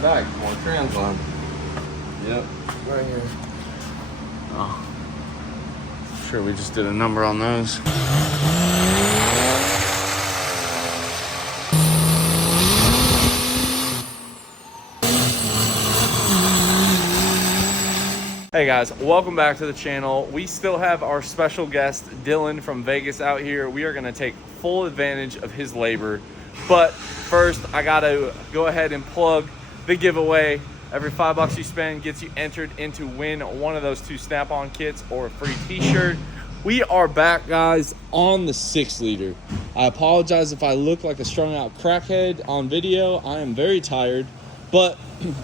back, more trans line. Yep, right here. Oh, sure, we just did a number on those. Hey guys, welcome back to the channel. We still have our special guest Dylan from Vegas out here. We are going to take full advantage of his labor, but first I gotta go ahead and plug the giveaway. Every $5 you spend gets you entered into win one of those 2 Snap-on kits or a free t-shirt. We are back, guys, on the 6-liter. I apologize if I look like a strung out crackhead on video. I am very tired, but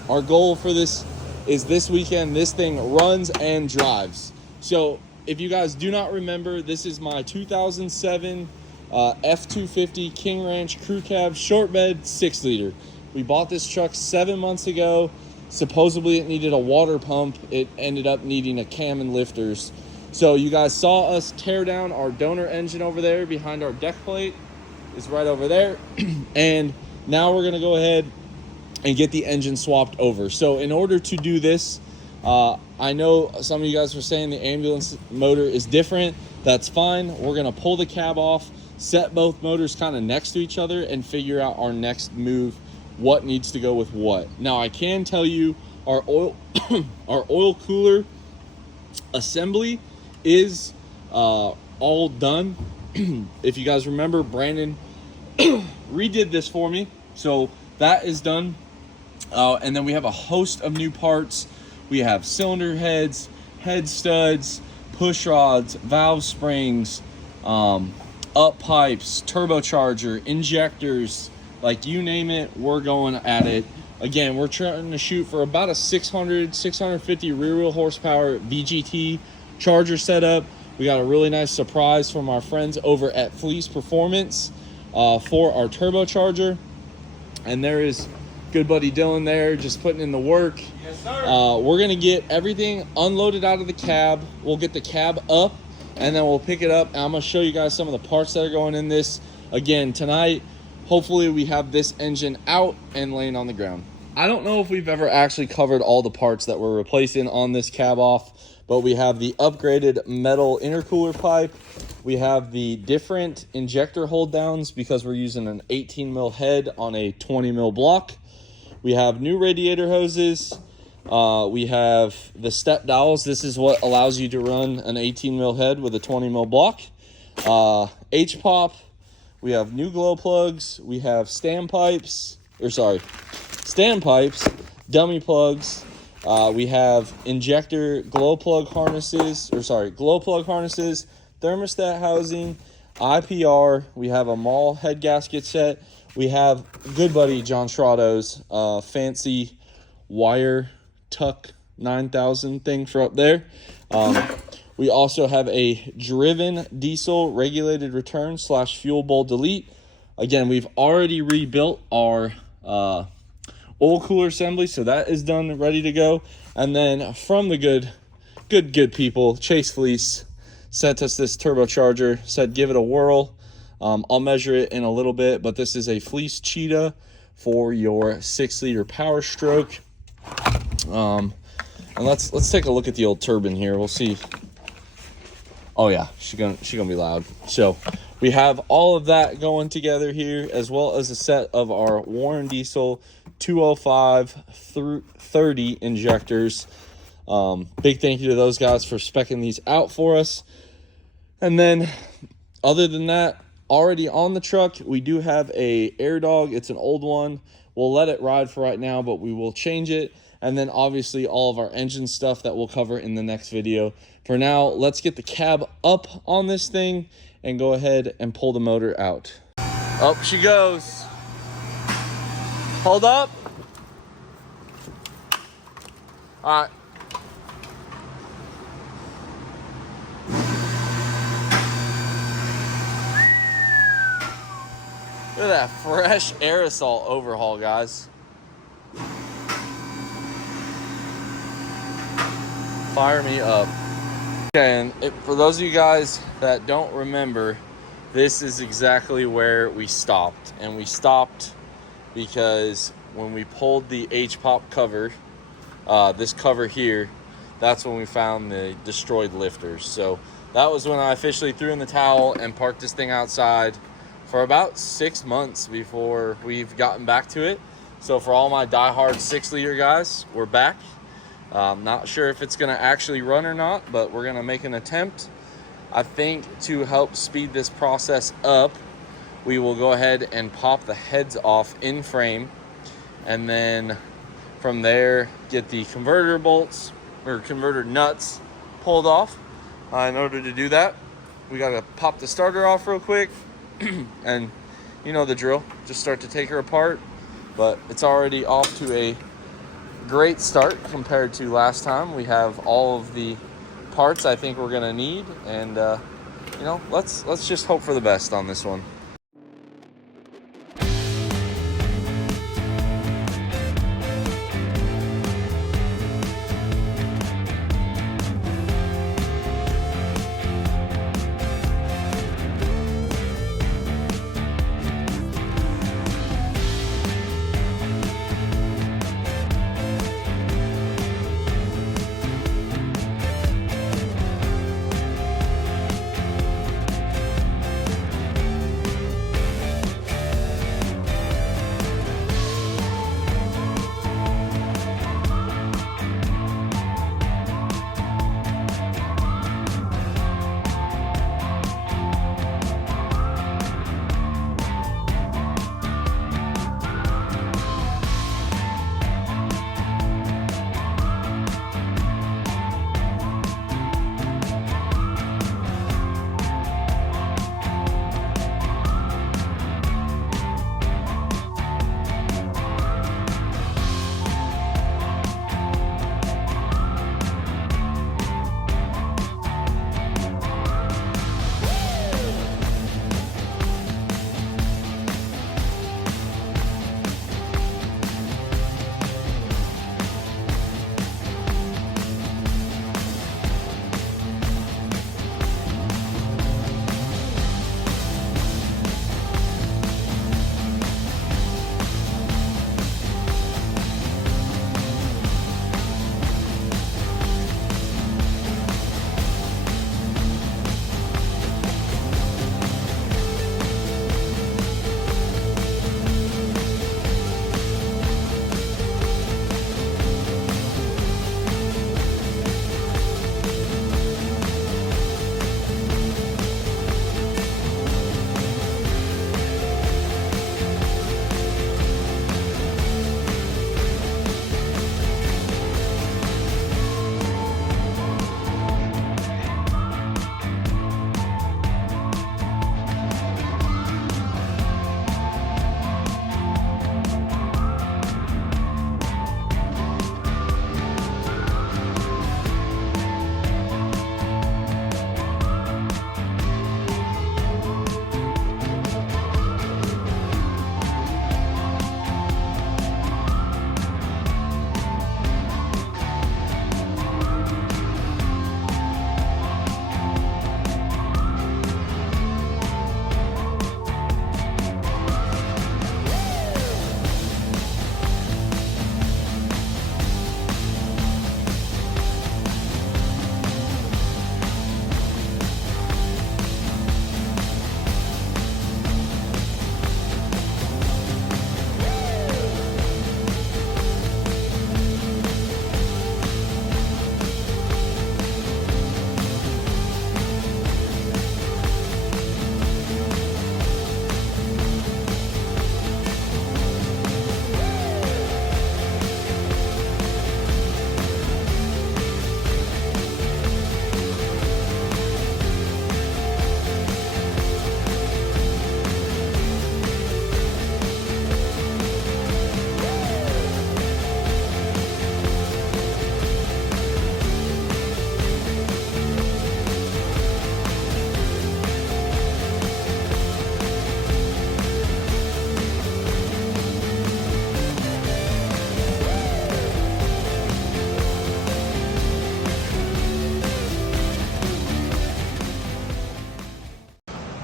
our goal for this is this weekend this thing runs and drives. So if you guys do not remember, this is my 2007 F250 King Ranch Crew Cab short bed 6-liter. We bought this truck 7 months ago. Supposedly it needed a water pump. It ended up needing a cam and lifters. So you guys saw us tear down our donor engine over there behind our deck plate. It's right over there. And now we're gonna go ahead and get the engine swapped over. So in order to do this, I know some of you guys were saying the ambulance motor is different. That's fine. We're gonna pull the cab off, set both motors kind of next to each other, and figure out our next move, what needs to go with what. Now I can tell you our oil our oil cooler assembly is all done. If you guys remember, Brandon redid this for me, so that is done. And then we have a host of new parts. We have cylinder heads, head studs, push rods, valve springs, up pipes, turbocharger, injectors, like you name it, we're going at it. Again, we're trying to shoot for about a 650 rear wheel horsepower VGT charger setup. We got a really nice surprise from our friends over at Fleece Performance for our turbocharger. And there is good buddy Dylan there just putting in the work. Yes, sir. We're gonna get everything unloaded out of the cab. We'll get the cab up and then we'll pick it up. And I'm gonna show you guys some of the parts that are going in this again tonight. Hopefully we have this engine out and laying on the ground. I don't know if we've ever actually covered all the parts that we're replacing on this cab off, but we have the upgraded metal intercooler pipe. We have the different injector hold downs because we're using an 18 mil head on a 20 mil block. We have new radiator hoses. We have the step dowels. This is what allows you to run an 18 mil head with a 20 mil block. H-pop. We have new glow plugs. We have stand pipes, dummy plugs. We have injector glow plug harnesses, thermostat housing, IPR. We have a mall head gasket set. We have good buddy John Schrado's fancy wire tuck 9000 thing for up there. We also have a driven diesel regulated return / fuel bowl delete. Again, we've already rebuilt our oil cooler assembly, so that is done and ready to go. And then from the good people, Chase Fleece sent us this turbocharger, said give it a whirl. I'll measure it in a little bit, but this is a Fleece Cheetah for your 6-liter Powerstoke. And let's take a look at the old turbine here. We'll see. Oh yeah, she's gonna be loud. So we have all of that going together here, as well as a set of our Warren Diesel 205 through 30 injectors. Big thank you to those guys for speccing these out for us. And then other than that, already on the truck, we do have a Air Dog. It's an old one. We'll let it ride for right now, but we will change it. And then obviously all of our engine stuff that we'll cover in the next video. For now, let's get the cab up on this thing and go ahead and pull the motor out. Up she goes. Hold up. All right. Look at that fresh aerosol overhaul, guys. Fire me up. Okay, and for those of you guys that don't remember, this is exactly where we stopped. And we stopped because when we pulled the H-pop cover, this cover here, that's when we found the destroyed lifters. So that was when I officially threw in the towel and parked this thing outside for about 6 months before we've gotten back to it. So for all my diehard 6-liter guys, we're back. Not sure if it's going to actually run or not, but we're going to make an attempt. I think to help speed this process up, we will go ahead and pop the heads off in frame, and then from there get the converter bolts or converter nuts pulled off. In order to do that, we got to pop the starter off real quick and you know the drill, just start to take her apart. But it's already off to a great start compared to last time. We have all of the parts I think we're gonna need, and you know, let's just hope for the best on this one.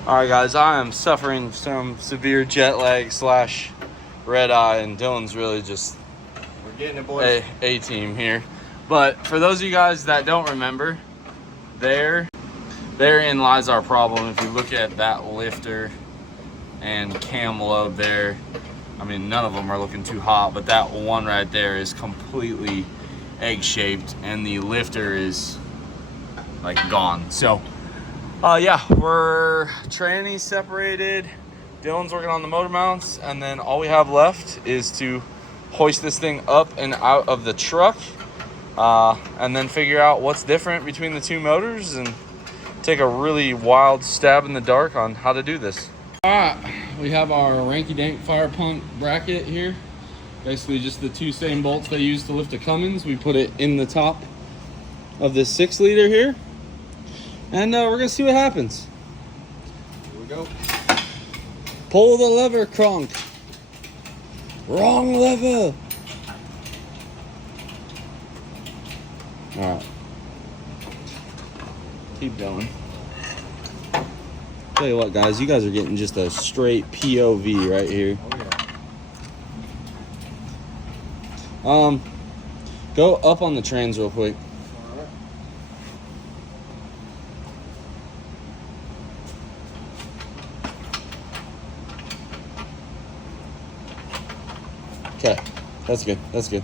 All right, guys, I am suffering some severe jet lag slash red eye, and Dylan's really just We're getting it, boys. a team here. But for those of you guys that don't remember, therein lies our problem. If you look at that lifter and cam lobe there, I mean, none of them are looking too hot, but that one right there is completely egg-shaped, and the lifter is like gone. So yeah, we're tranny separated. Dylan's working on the motor mounts, and then all we have left is to hoist this thing up and out of the truck, and then figure out what's different between the two motors and take a really wild stab in the dark on how to do this. All right, we have our Ranky-Dank fire pump bracket here. Basically just the two same bolts they use to lift a Cummins. We put it in the top of this 6-liter here, and we're gonna see what happens. Here we go. Pull the lever, Kronk. Wrong lever. All right. Keep going. Tell you what, guys, you guys are getting just a straight POV right here. Oh, yeah. Go up on the trans real quick. Okay, that's good. That's good.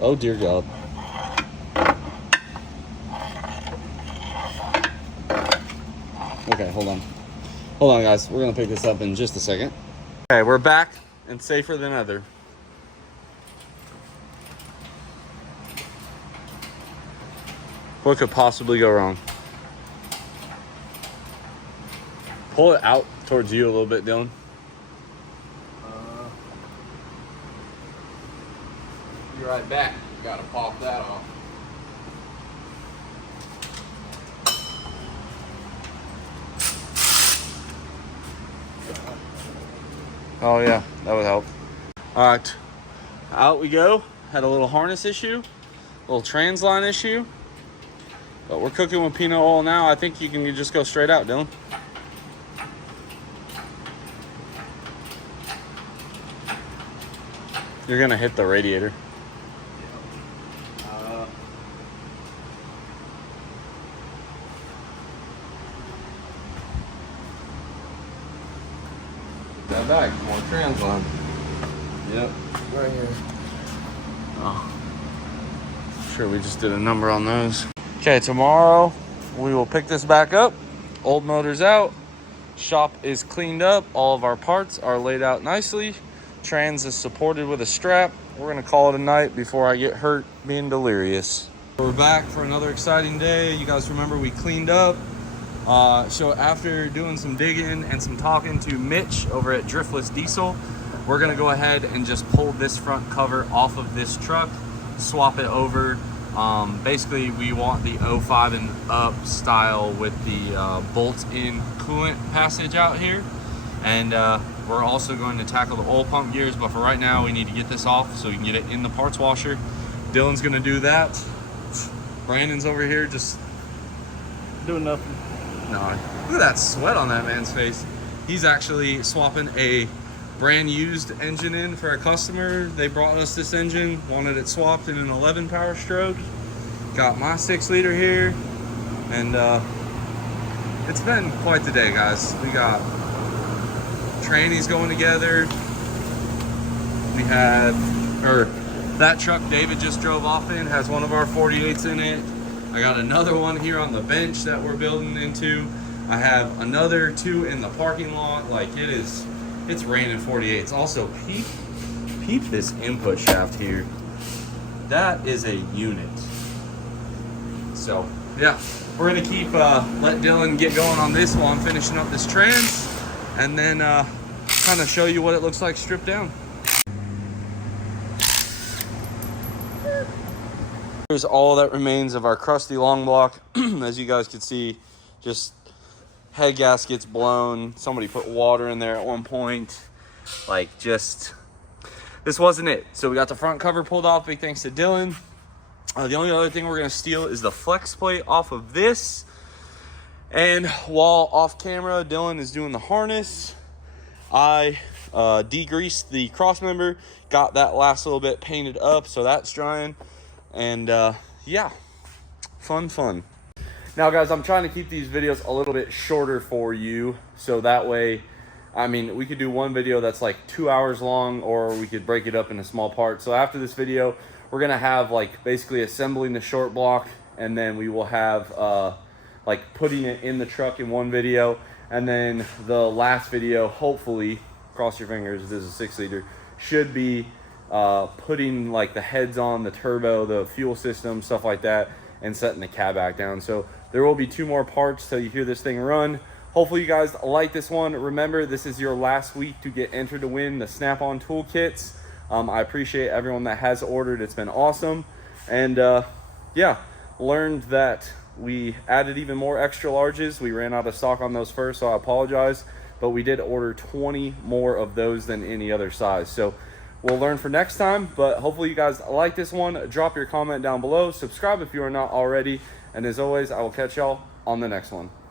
Oh dear God. Okay, hold on. Hold on, guys. We're gonna pick this up in just a second. Okay, we're back and safer than ever. What could possibly go wrong? Pull it out towards you a little bit, Dylan. Be right back. Gotta pop that off. Oh yeah, that would help. All right, out we go. Had a little harness issue, a little trans line issue, but we're cooking with peanut oil now. I think you can just go straight out, Dylan. You're gonna hit the radiator. That back, more trans line. Yep, right here. Oh, sure, we just did a number on those. Okay, tomorrow we will pick this back up. Old motor's out. Shop is cleaned up. All of our parts are laid out nicely. Trans is supported with a strap. We're gonna call it a night before I get hurt being delirious. We're back for another exciting day. You guys remember we cleaned up. So after doing some digging and some talking to Mitch over at Driftless Diesel, we're gonna go ahead and just pull this front cover off of this truck, swap it over. Basically, we want the 05 and up style with the bolt-in coolant passage out here. And we're also going to tackle the oil pump gears, but for right now, we need to get this off so we can get it in the parts washer. Dylan's gonna do that. Brandon's over here just doing nothing. No, look at that sweat on that man's face. He's actually swapping a brand used engine in for a customer. They brought us this engine, wanted it swapped in an 11 Powerstoke. Got my 6-liter here, and it's been quite the day, guys. We got trannies going together. We had, that truck David just drove off in has one of our 48s in it. I got another one here on the bench that we're building into. I have another 2 in the parking lot. Like, it's raining 48s. Also, peep this input shaft here. That is a unit. So yeah, we're gonna keep let Dylan get going on this while I'm finishing up this trans, and then kind of show you what it looks like stripped down. Here's all that remains of our crusty long block. As you guys can see, just head gaskets blown. Somebody put water in there at one point. Like, just, this wasn't it. So we got the front cover pulled off, big thanks to Dylan. The only other thing we're gonna steal is the flex plate off of this. And while off camera, Dylan is doing the harness, I degreased the cross member, got that last little bit painted up, so that's drying. And yeah, fun. Now guys, I'm trying to keep these videos a little bit shorter for you, so that way, I mean, we could do one video that's like 2 hours long, or we could break it up into small parts. So after this video, we're gonna have like basically assembling the short block, and then we will have like putting it in the truck in one video, and then the last video, hopefully, cross your fingers, this is a 6-liter, should be putting like the heads on, the turbo, the fuel system, stuff like that, and setting the cab back down. So there will be 2 more parts till you hear this thing run. Hopefully you guys like this one. Remember, this is your last week to get entered to win the Snap-on toolkits. I appreciate everyone that has ordered. It's been awesome. And yeah, learned that we added even more extra larges. We ran out of stock on those first, so I apologize. But we did order 20 more of those than any other size. So we'll learn for next time. But hopefully you guys like this one. Drop your comment down below. Subscribe if you are not already. And as always, I will catch y'all on the next one.